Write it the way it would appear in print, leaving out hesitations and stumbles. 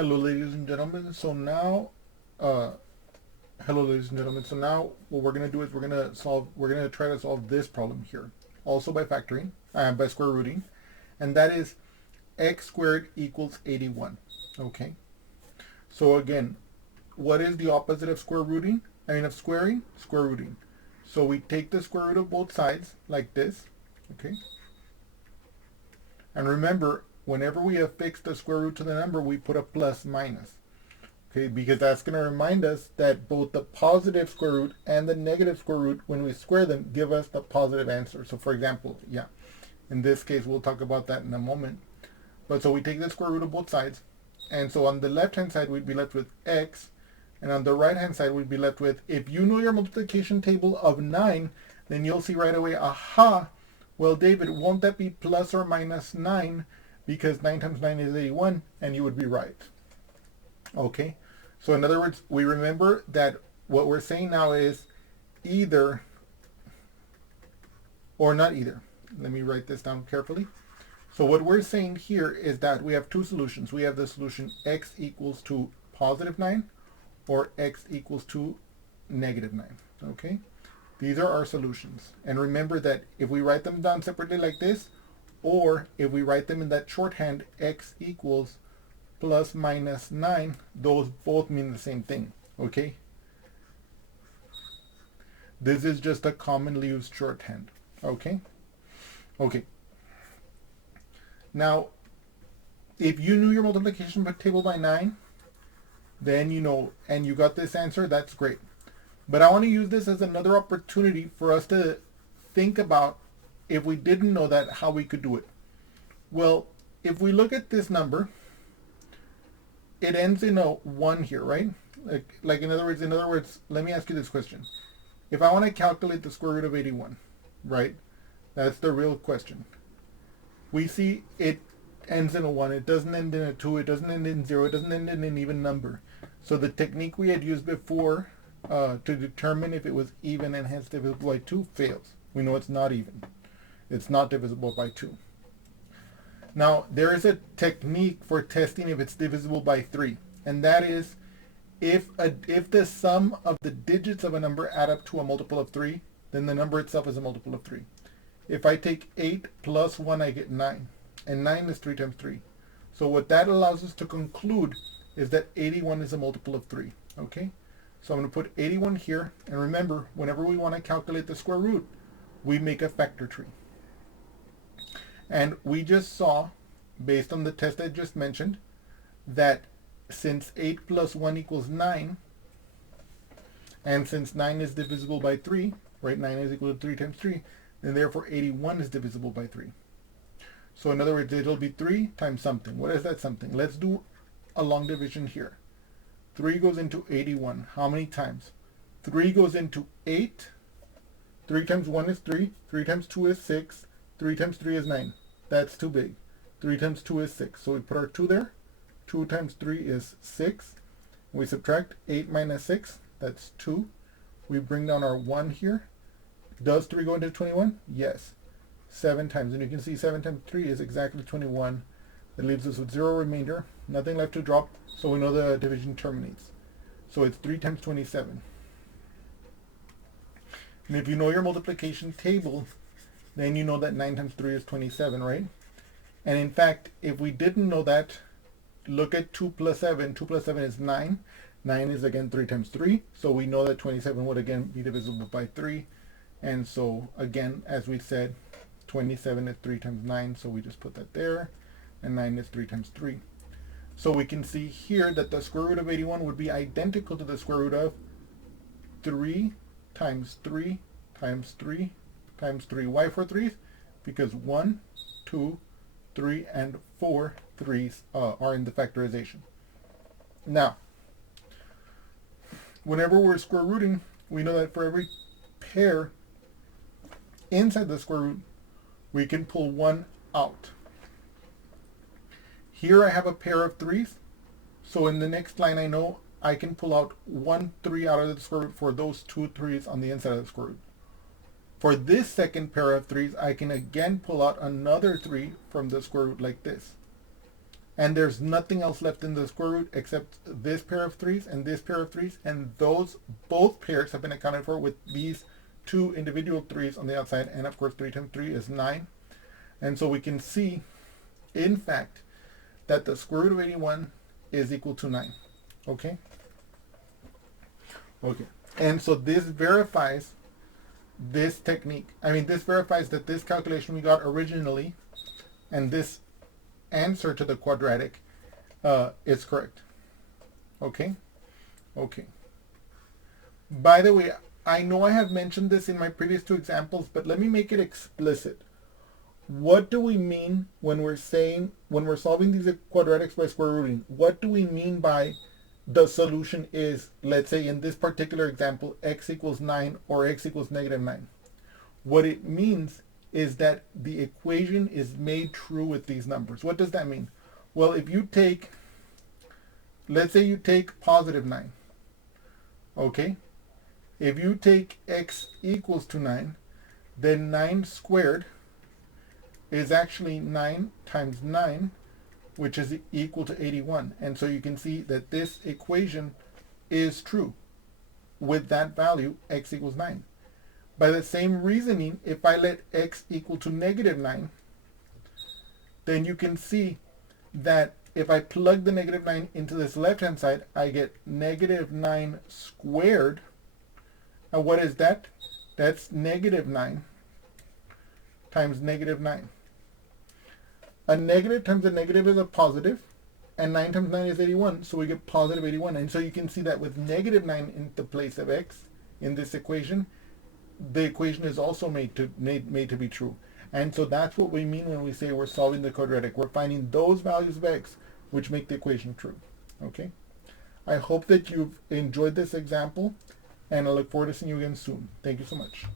Hello, ladies and gentlemen. Uh, hello, ladies and gentlemen. So now, what we're gonna do is we're gonna try to solve this problem here, also by factoring, by square rooting, and that is x squared equals 81. Okay. So again, what is the opposite of square rooting? I mean, of squaring, square rooting. So we take the square root of both sides like this. Okay. And remember, whenever we affix the square root to the number, we put a plus minus. Okay, because that's going to remind us that both the positive square root and the negative square root, when we square them, give us the positive answer. So for example, in this case, we'll talk about that in a moment. But so we take the square root of both sides. And so on the left-hand side, we'd be left with x. And on the right-hand side, we'd be left with, if you know your multiplication table of 9, then you'll see right away, aha, well, David, won't that be plus or minus 9? Because 9 times 9 is 81, and you would be right. Okay, so in other words, we remember that what we're saying now is either or not either. Let me write this down carefully. So what we're saying here is that we have two solutions. We have the solution x equals to positive 9 or x equals to negative 9. Okay, these are our solutions. And remember that if we write them down separately like this, or if we write them in that shorthand, x equals plus minus 9, those both mean the same thing. Okay, this is just a commonly used shorthand. Okay, now if you knew your multiplication table by 9, then you know, and you got this answer, that's great. But I want to use this as another opportunity for us to think about, if we didn't know that, how we could do it. Well, if we look at this number, it ends in a 1 here, right? Like in other words, let me ask you this question. If I want to calculate the square root of 81, right? That's the real question. We see it ends in a 1. It doesn't end in a 2. It doesn't end in 0. It doesn't end in an even number. So the technique we had used before to determine if it was even and hence divisible by 2 fails. We know it's not even. It's not divisible by 2. Now, there is a technique for testing if it's divisible by 3, and that is if the sum of the digits of a number add up to a multiple of 3, then the number itself is a multiple of 3. If I take 8 plus 1, I get 9, and 9 is 3 times 3. So what that allows us to conclude is that 81 is a multiple of 3, okay? So I'm going to put 81 here, and remember, whenever we want to calculate the square root, we make a factor tree. And we just saw, based on the test I just mentioned, that since 8 plus 1 equals 9, and since 9 is divisible by 3, right, 9 is equal to 3 times 3, then therefore 81 is divisible by 3. So in other words, it'll be 3 times something. What is that something? Let's do a long division here. 3 goes into 81. How many times? 3 goes into 8. 3 times 1 is 3. 3 times 2 is 6. 3 times 3 is 9. That's too big. 3 times 2 is 6. So we put our 2 there. 2 times 3 is 6. We subtract 8 minus 6. That's 2. We bring down our 1 here. Does 3 go into 21? Yes. 7 times. And you can see 7 times 3 is exactly 21. That leaves us with 0 remainder. Nothing left to drop. So we know the division terminates. So it's 3 times 27. And if you know your multiplication table, then you know that 9 times 3 is 27, right? And in fact, if we didn't know that, look at 2 plus 7. 2 plus 7 is 9. 9 is again 3 times 3. So we know that 27 would again be divisible by 3. And so again, as we said, 27 is 3 times 9. So we just put that there. And 9 is 3 times 3. So we can see here that the square root of 81 would be identical to the square root of 3 times 3 times 3 times 3. Why 4 threes? Because 1, 2, 3, and 4 threes are in the factorization. Now, whenever we're square rooting, we know that for every pair inside the square root, we can pull 1 out. Here I have a pair of 3s, so in the next line I know I can pull out 1 3 out of the square root for those 2 3s on the inside of the square root. For this second pair of 3s, I can again pull out another 3 from the square root like this. and there's nothing else left in the square root except this pair of 3's and this pair of 3's, and those both pairs have been accounted for with these two individual 3's on the outside, and of course 3 times 3 is 9. And so we can see, in fact, that the square root of 81 is equal to 9. Okay? Okay. And so this verifies this technique. This verifies that this calculation we got originally and this answer to the quadratic is correct. Okay? Okay. By the way, I know I have mentioned this in my previous two examples, but let me make it explicit. What do we mean when we're solving these quadratics by square rooting? What do we mean by the solution is, let's say in this particular example, x equals 9 or x equals negative 9? What it means is that the equation is made true with these numbers. What does that mean? Well, if you take, let's say you take positive 9, okay? If you take x equals to 9, then 9 squared is actually 9 times 9, which is equal to 81. And so you can see that this equation is true with that value, x equals 9. By the same reasoning, if I let x equal to negative 9, then you can see that if I plug the negative 9 into this left-hand side, I get negative 9 squared. And what is that? That's negative 9 times negative 9. A negative times a negative is a positive, and 9 times 9 is 81, so we get positive 81. And so you can see that with negative 9 in the place of x in this equation, the equation is also made to be true. And so that's what we mean when we say we're solving the quadratic. We're finding those values of x which make the equation true. Okay? I hope that you've enjoyed this example, and I look forward to seeing you again soon. Thank you so much.